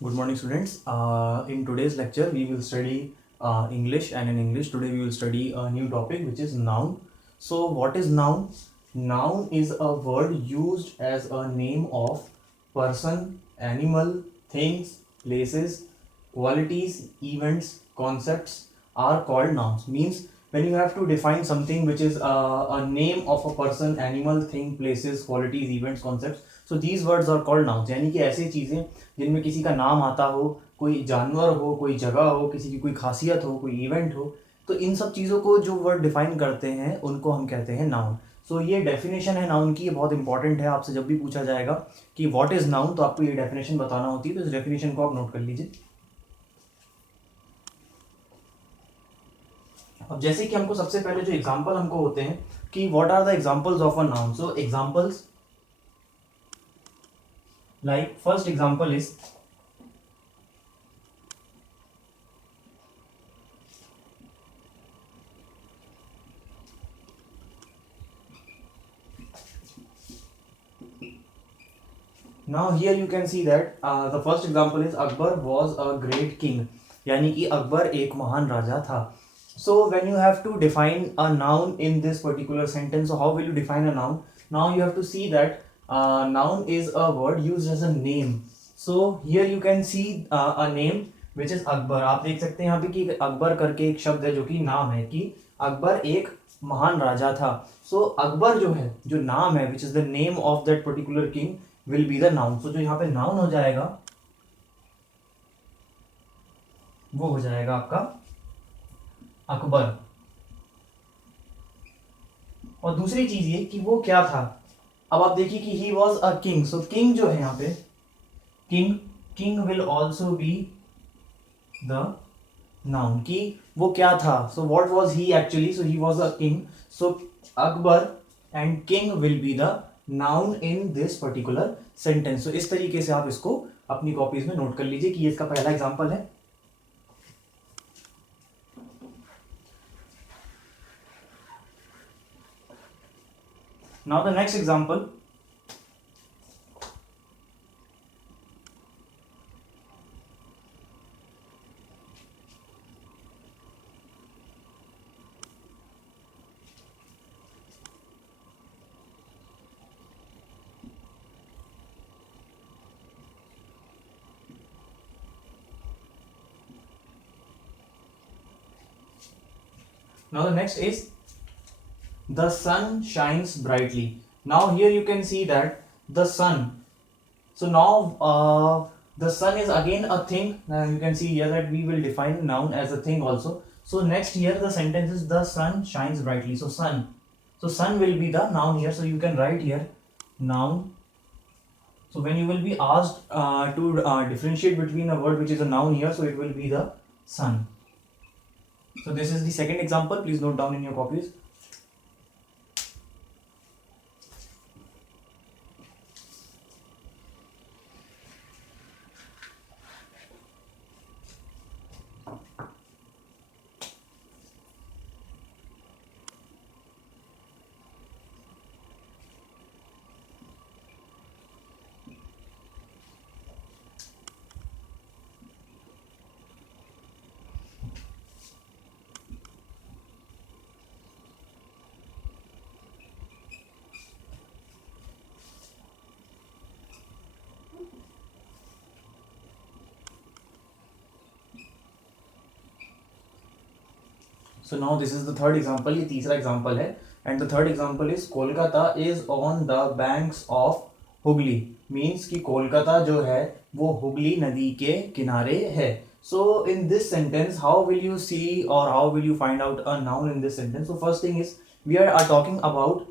Good morning, students. In today's lecture, we will study English, and in English, today we will study a new topic which is noun. So, what is noun? Noun is a word used as a name of person, animal, things, places, qualities, events, concepts are called nouns. Means when you have to define something which is a name of a person, animal, thing, places, qualities, events, concepts. So these words are called nouns. यानी कि ऐसी चीजें जिनमें किसी का नाम आता हो, कोई जानवर हो, कोई जगह हो, किसी की कोई खासियत हो, कोई इवेंट हो, तो इन सब चीज़ों को जो वर्ड डिफाइन करते हैं उनको हम कहते हैं नाउन. सो ये डेफिनेशन है नाउन की, ये बहुत इंपॉर्टेंट है. आपसे जब भी पूछा जाएगा कि व्हाट इज नाउन तो आपको ये डेफिनेशन बताना होती है, तो इस डेफिनेशन को आप नोट कर लीजिए. अब जैसे कि हमको सबसे पहले जो एग्जांपल हमको होते हैं कि what are the examples of a noun. So examples like first example is now here you can see that the first example is Akbar was a great king. यानी कि अकबर एक महान राजा था. So when you have to define a noun in this particular sentence, so how will you define a noun? Now you have to see that noun is a word used as a name. So here you can see a name which is Akbar. आप देख सकते हैं यहाँ पे कि अकबर करके एक शब्द है जो कि नाम है कि अकबर एक महान राजा था. So अकबर जो है, जो नाम है, which is the name of that particular king will be the noun. So जो यहाँ पे noun हो जाएगा वो हो जाएगा आपका अकबर. और दूसरी चीज ये कि वो क्या था. अब आप देखिए कि he was a king. So king जो है यहाँ पे king, king will also be the noun कि वो क्या था. So what was he actually. So he was a king. So Akbar and king will be the noun in this particular sentence. So इस तरीके से आप इसको अपनी कॉपीज में नोट कर लीजिए कि ये इसका पहला एग्जांपल है. Now the next example. Now the next is the sun shines brightly. Now here you can see that the sun. So now the sun is again a thing. Now you can see here that we will define noun as a thing also. So next here the sentence is the sun shines brightly. So sun. So sun will be the noun here. So you can write here noun. So when you will be asked to differentiate between a word which is a noun here, so it will be the sun. So this is the second example. Please note down in your copies. So now this is the third example. ये तीसरा example है. And the third example is Kolkata is on the banks of Hooghly. Means कि कोलकाता जो है वो हुगली नदी के किनारे है. So in this sentence, how will you see or how will you find out a noun in this sentence? So first thing is we are talking about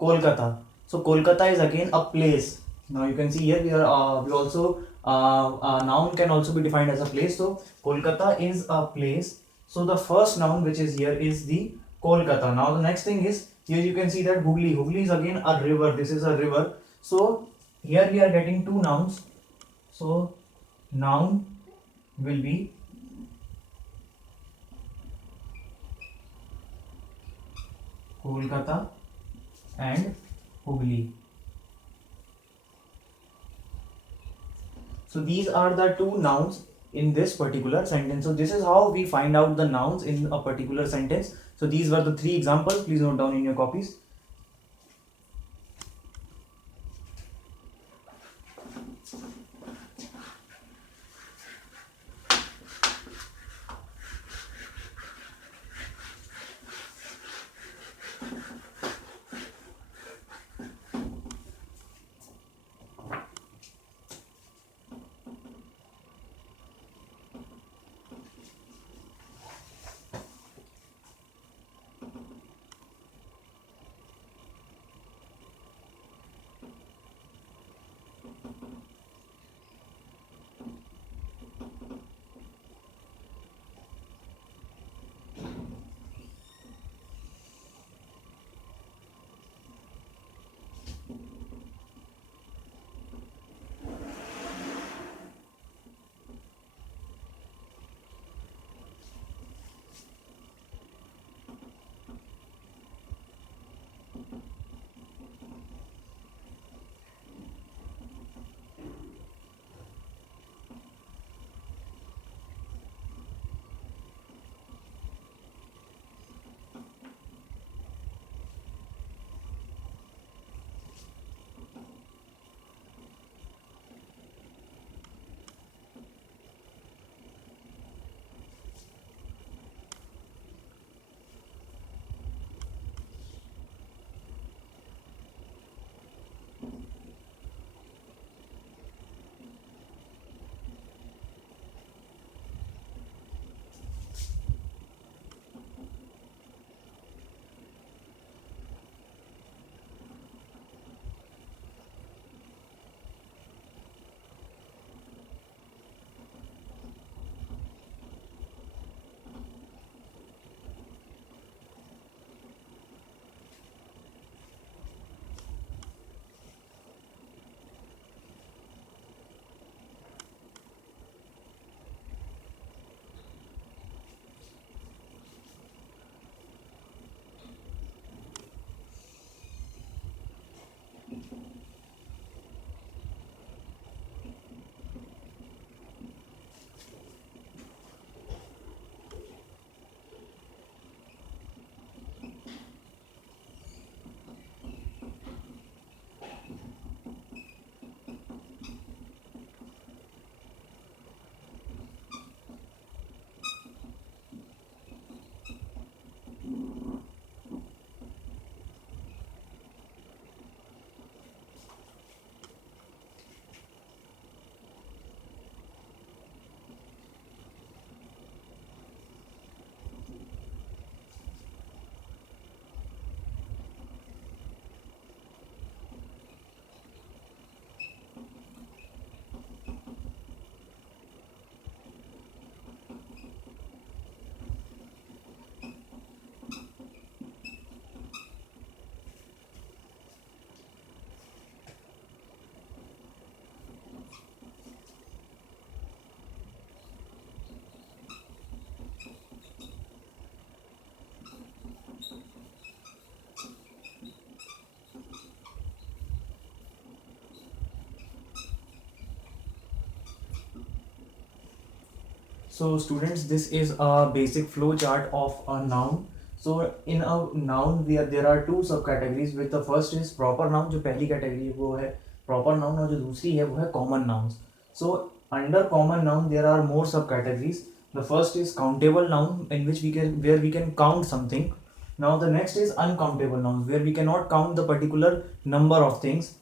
Kolkata. So Kolkata is again a place. Now you can see here we also noun can also be defined as a place. So Kolkata is a place. So the first noun which is here is the Kolkata. Now the next thing is here you can see that Hooghly. Hooghly is again a river. This is a river. So here we are getting two nouns. So noun will be Kolkata and Hooghly. So these are the two nouns in this particular sentence. So this is how we find out the nouns in a particular sentence. So these were the three examples. Please note down in your copies. So students, this is a basic flow chart of a noun. So in a noun there are two subcategories. With the first is proper noun, जो पहली category है वो है proper noun, और जो दूसरी है वो है common nouns. So under common noun there are more subcategories. The first is countable noun, in which where we can count something. Now the next is uncountable nouns, where we cannot count the particular number of things.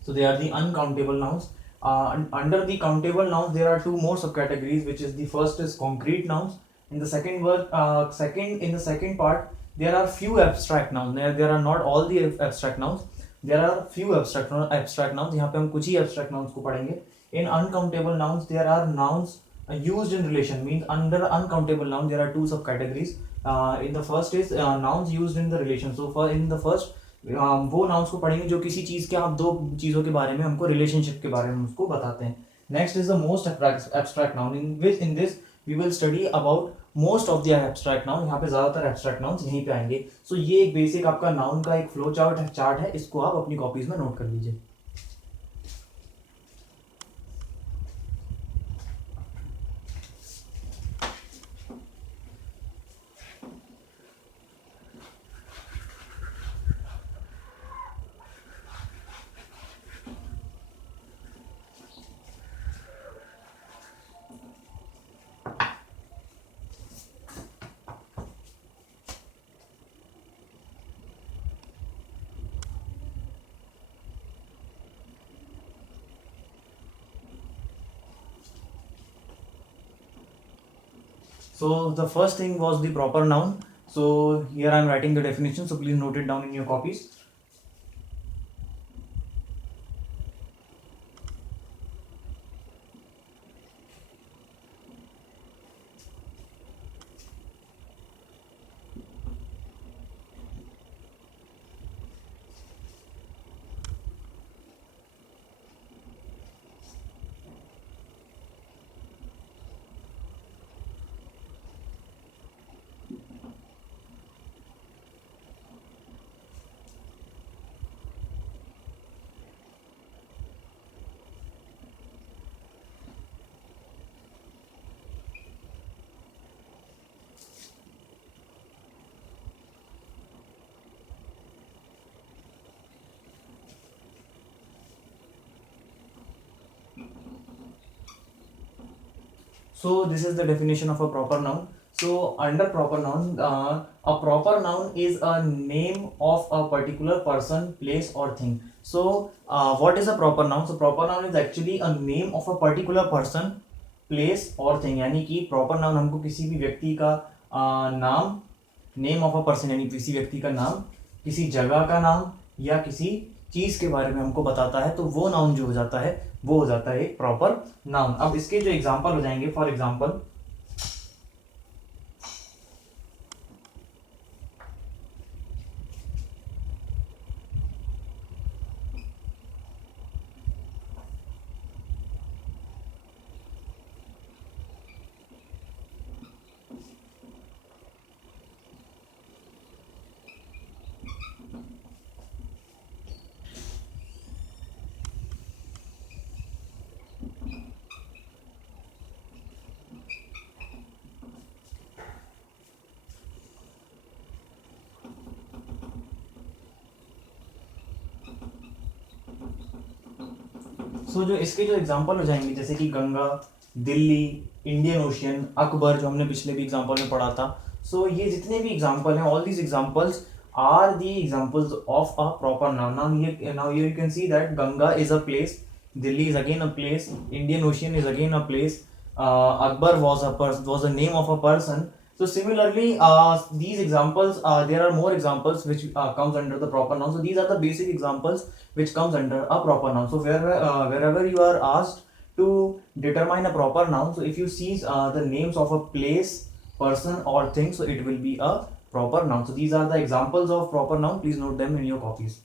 So they are the uncountable nouns. Under the countable nouns, there are two more subcategories, which is the first is concrete nouns. In the second word, in the second part, there are few abstract nouns. There are not all the abstract nouns. There are few abstract nouns. यहाँ पे हम कुछ ही abstract nouns को पढ़ेंगे. In uncountable nouns, there are nouns used in relation. Means under uncountable noun, there are two subcategories. In the first is nouns used in the relation. So for in the first वो nouns को पढ़ेंगे जो किसी चीज के, आप दो चीजों के बारे में हमको रिलेशनशिप के बारे में उसको बताते हैं. Next is the most abstract noun. In this we will study about most of the abstract noun. यहाँ पे ज्यादातर एब्स्ट्रैक्ट नाउन्स यहीं पे आएंगे. सो ये एक बेसिक आपका नाउन का एक फ्लो चार्ट है. इसको आप अपनी कॉपीज में नोट कर लीजिए. So the first thing was the proper noun. So here I am writing the definition, so please note it down in your copies. So this is the definition of a proper noun. So under proper noun, a proper noun is a name of a particular person, place or thing. So what is a proper noun? So proper noun is actually a name of a particular person, place or thing. यानी कि proper noun हमको किसी भी व्यक्ति का नाम, name of a person यानी किसी व्यक्ति का नाम, किसी जगह का नाम या किसी चीज के बारे में हमको बताता है, तो वो नाउन जो हो जाता है वो हो जाता है एक प्रॉपर नाउन. अब इसके जो एग्जांपल हो जाएंगे, फॉर एग्जांपल जो इसके जो एग्जांपल हो जाएंगे, जैसे कि गंगा, दिल्ली, इंडियन ओशियन, अकबर जो हमने पिछले भी एग्जांपल में पढ़ा था. सो ये जितने भी एग्जांपल हैं, all these examples are the examples of a proper noun. Now here you can see that Ganga is a place, Delhi is again a place, Indian Ocean is again a place, Akbar was a name of a person. So similarly, these examples, there are more examples which comes under the proper noun. So these are the basic examples which comes under a proper noun. So wherever you are asked to determine a proper noun, so if you see the names of a place, person or thing, so it will be a proper noun. So these are the examples of proper noun. Please note them in your copies.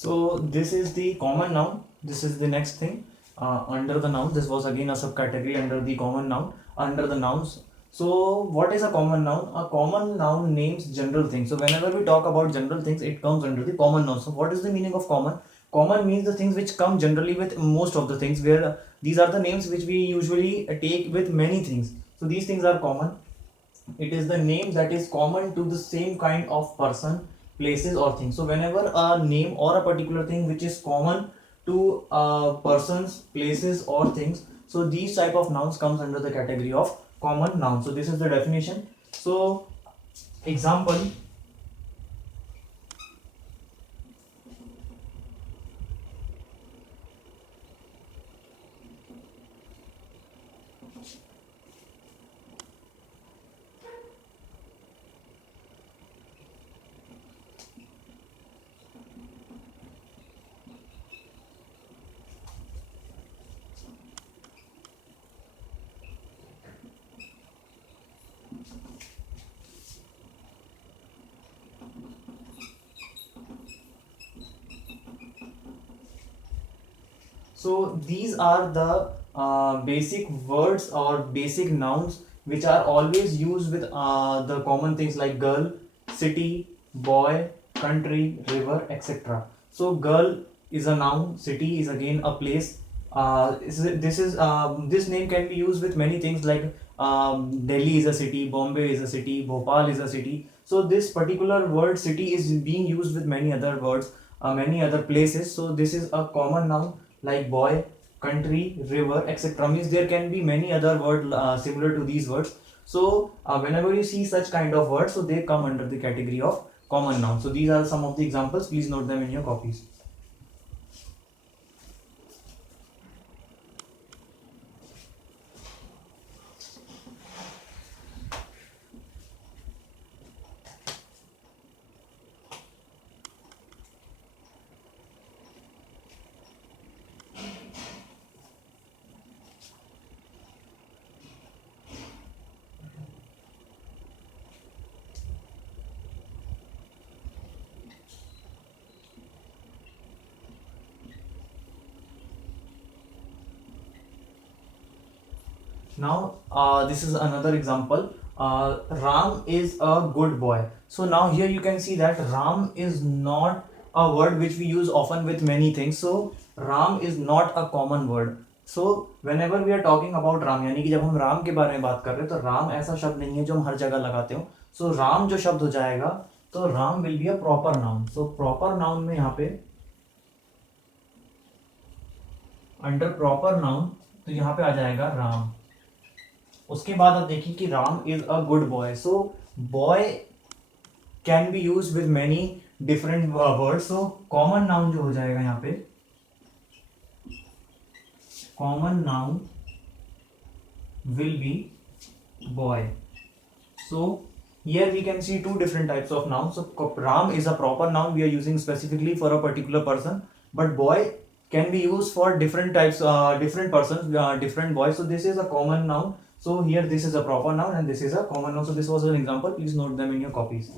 So this is the common noun. This is the next thing under the noun. This was again a subcategory under the common noun, under the nouns. So what is a common noun? A common noun names general things. So whenever we talk about general things, it comes under the common noun. So what is the meaning of common? Common means the things which come generally with most of the things, where these are the names which we usually take with many things. So these things are common. It is the name that is common to the same kind of person, places or things. So whenever a name or a particular thing which is common to persons, places or things, so these type of nouns comes under the category of common noun. So this is the definition. So example, so these are the basic words or basic nouns which are always used with the common things like girl, city, boy, country, river, etc. So girl is a noun, city is again a place. This name can be used with many things like Delhi is a city, Bombay is a city, Bhopal is a city. So this particular word city is being used with many other words, many other places. So this is a common noun like boy, country, river, etc. Means there can be many other words similar to these words. So whenever you see such kind of words, so they come under the category of common noun. So these are some of the examples. Please note them in your copies. Now this is another example. Ram is a good boy. So now here you can see that Ram is not a word which we use often with many things. So Ram is not a common word. So whenever we are talking about Ram, यानी कि जब हम राम के बारे में बात कर रहे हैं तो राम ऐसा शब्द नहीं है जो हम हर जगह लगाते हो. So राम जो शब्द हो जाएगा तो Ram will be a proper noun. So proper noun में यहाँ पे under proper noun तो यहाँ पे आ जाएगा राम. उसके बाद आप देखिए कि Ram is a good boy. So boy can be use with many different words. So common noun जो हो जाएगा यहाँ पे, common noun will be boy. So here we can see two different types of nouns. So Ram is a proper noun we are using specifically for a particular person, but boy can be used for different types, different persons, different boys. So this is a common noun. So here this is a proper noun and this is a common noun. So this was an example. Please note them in your copies.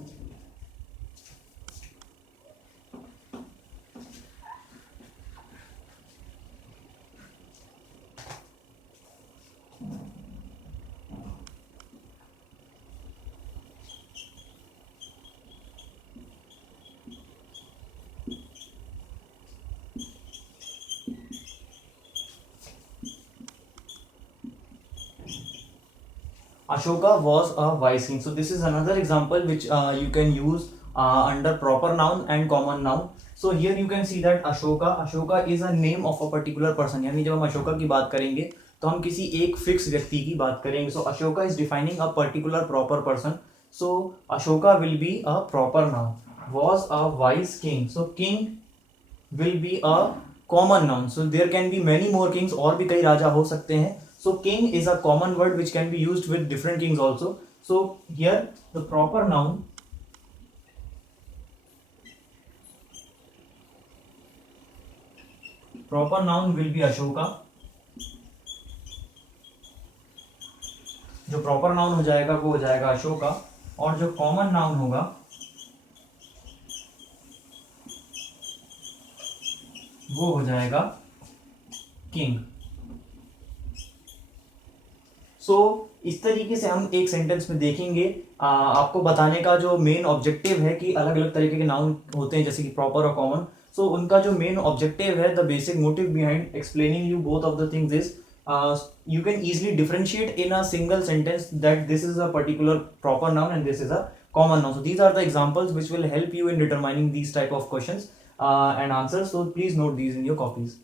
Ashoka was a wise king. So this is another example which you can use under proper noun and common noun. So here you can see that Ashoka is a name of a particular person. यानी जब हम अशोका की बात करेंगे तो हम किसी एक फिक्स व्यक्ति की बात करेंगे. So Ashoka is defining a particular proper person. So Ashoka will be a proper noun. Was a wise king. So king will be a common noun. So there can be many more kings. और भी कई राजा हो सकते हैं. So king is a common word which can be used with different kings also. So here the proper noun will be Ashoka. जो proper noun हो जाएगा वो हो जाएगा अशोका, और जो common noun होगा वो हो जाएगा किंग। सो इस तरीके से हम एक सेंटेंस में देखेंगे। आपको बताने का जो मेन ऑब्जेक्टिव है कि अलग अलग तरीके के नाउन होते हैं जैसे कि प्रॉपर और कॉमन। सो उनका जो मेन ऑब्जेक्टिव है, the basic motive behind explaining you both of the things is you can easily differentiate in a single sentence that this is a particular proper noun and this is a common noun. So these are the examples which will help you in determining these type of questions and answers. So please note these in your copies.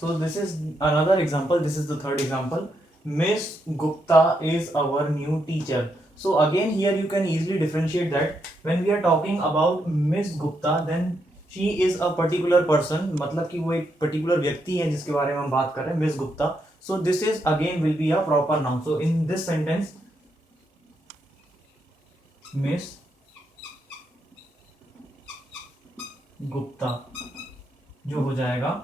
So this is another example. This is the third example. Miss Gupta is our new teacher. So again here you can easily differentiate that when we are talking about Miss Gupta, then she is a particular person. मतलब कि वो एक particular व्यक्ति है जिसके बारे में हम बात कर रहे हैं, Miss Gupta. So this is again will be a proper noun. So in this sentence, Miss Gupta जो हो जाएगा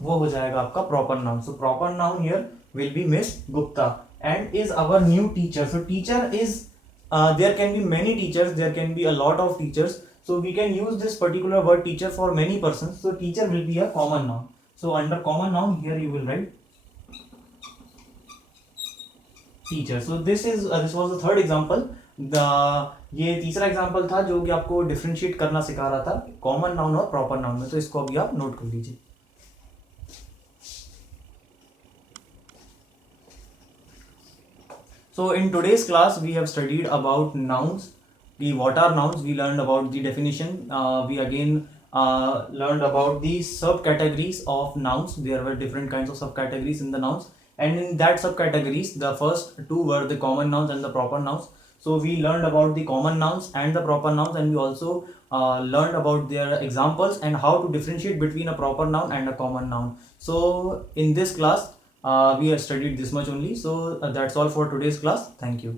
वो हो जाएगा आपका proper noun. So proper noun here will be miss Gupta and is our new teacher. So teacher is there can be many teachers, there can be a lot of teachers. So we can use this particular word teacher for many person. So teacher will be a common noun. So under common noun here you will write teacher. So this was the third example. ये तीसरा example था जो कि आपको differentiate करना सिखा रहा था कॉमन नाउन और प्रॉपर नाउन में. तो इसको अभी आप नोट कर लीजिए. So in today's class we have studied about nouns. What are nouns? We learned about the definition. We again learned about the subcategories of nouns. There were different kinds of subcategories in the nouns, and in that subcategories the first two were the common nouns and the proper nouns. So we learned about the common nouns and the proper nouns, and we also learned about their examples and how to differentiate between a proper noun and a common noun. So in this class we have studied this much only. So that's all for today's class. Thank you.